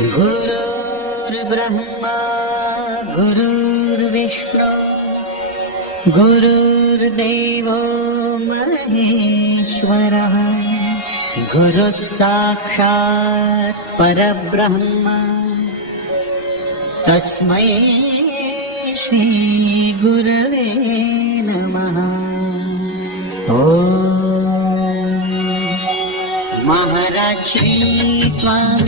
गुरुर्ब्रह्मा गुरुर्विष्णु गुरुर्देवो महेश्वरः गुरुः साक्षात् परब्रह्म। तस्मै श्रीगुरवे नमः। ॐ महारजी स्वामी।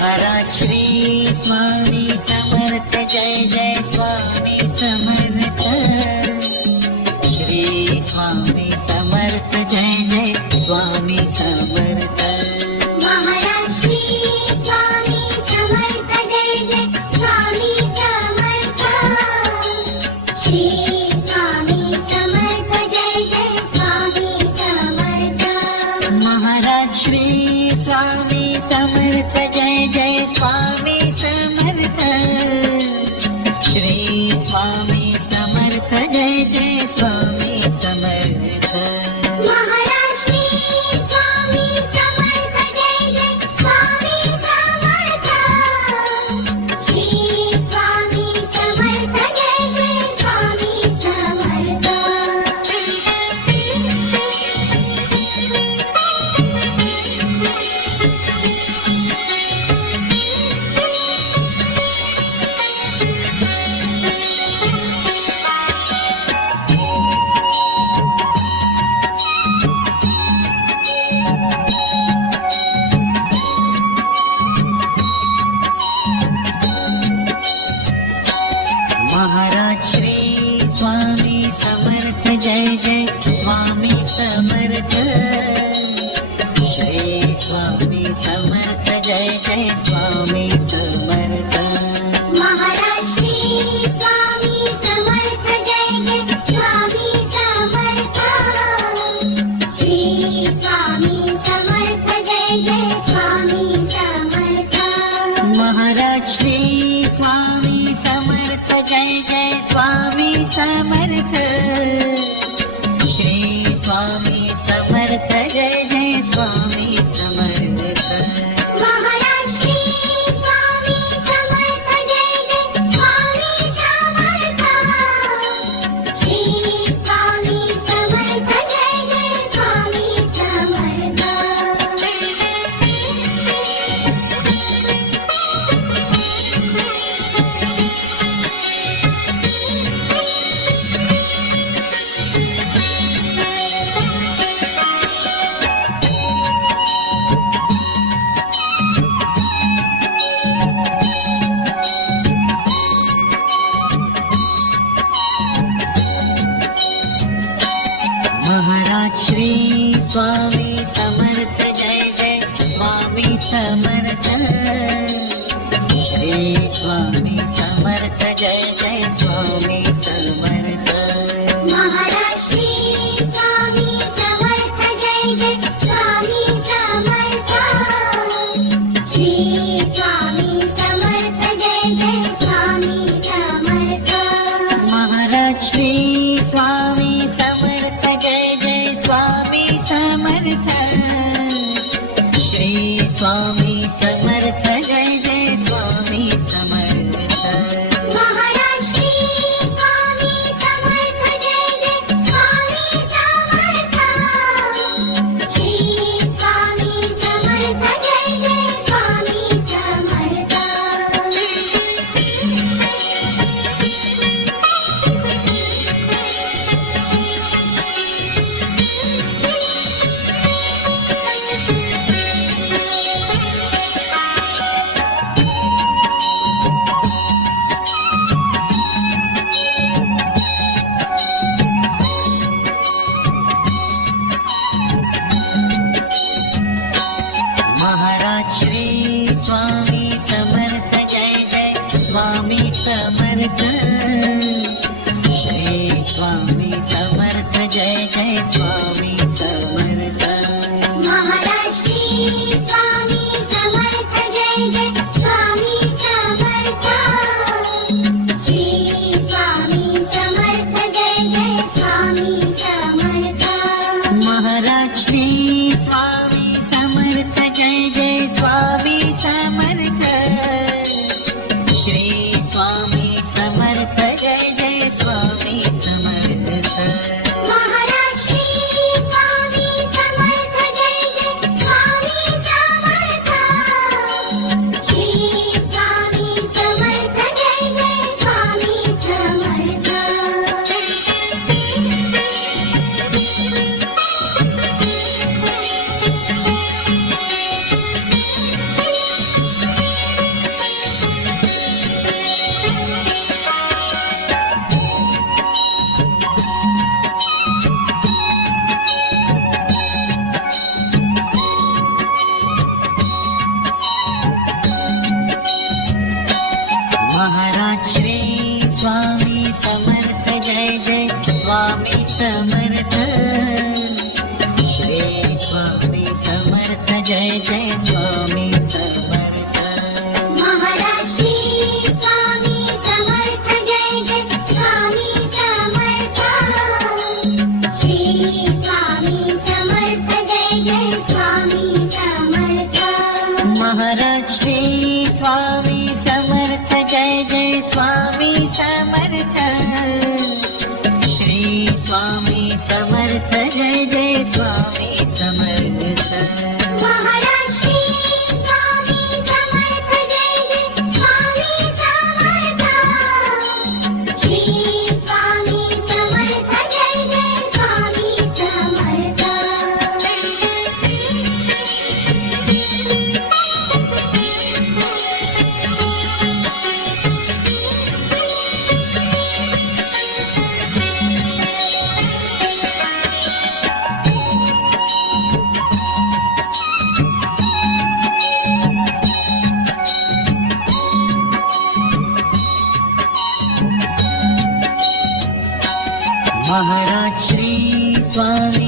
महाराज श्री स्वामी समर्थ जय जय Swami.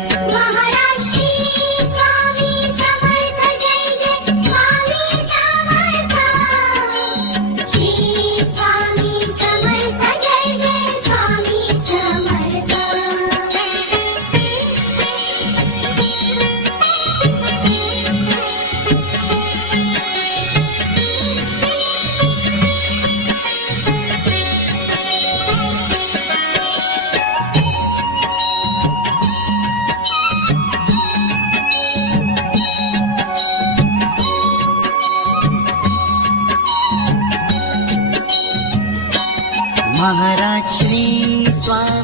महाराज Shri Swami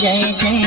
jai jai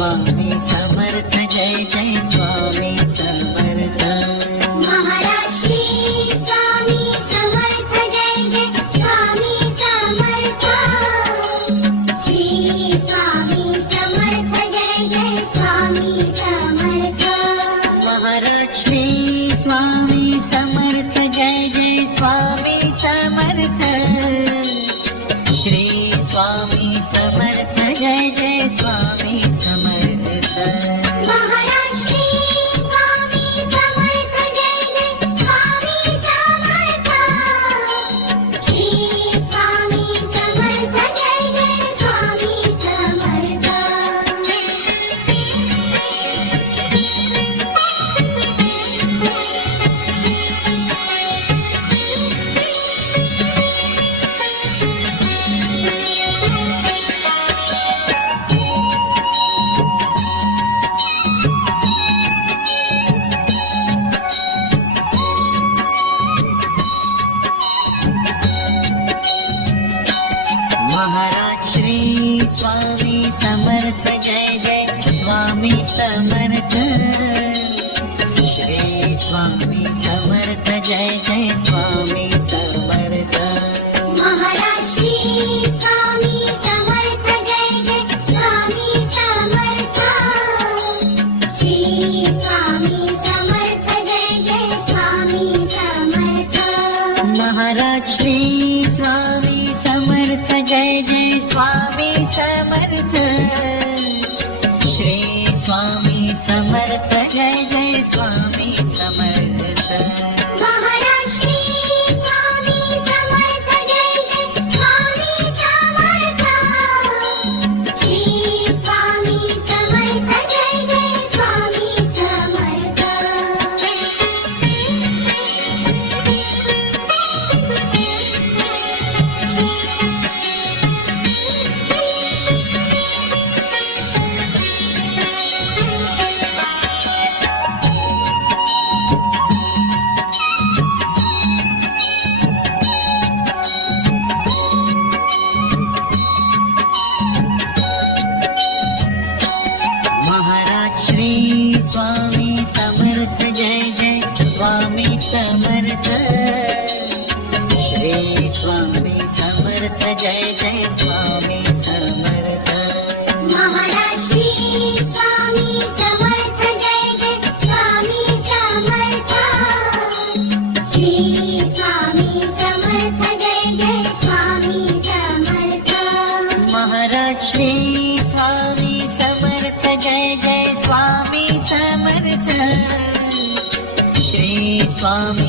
love. महाराज श्री स्वामी समर्थ श्री स्वामी समर्थ sun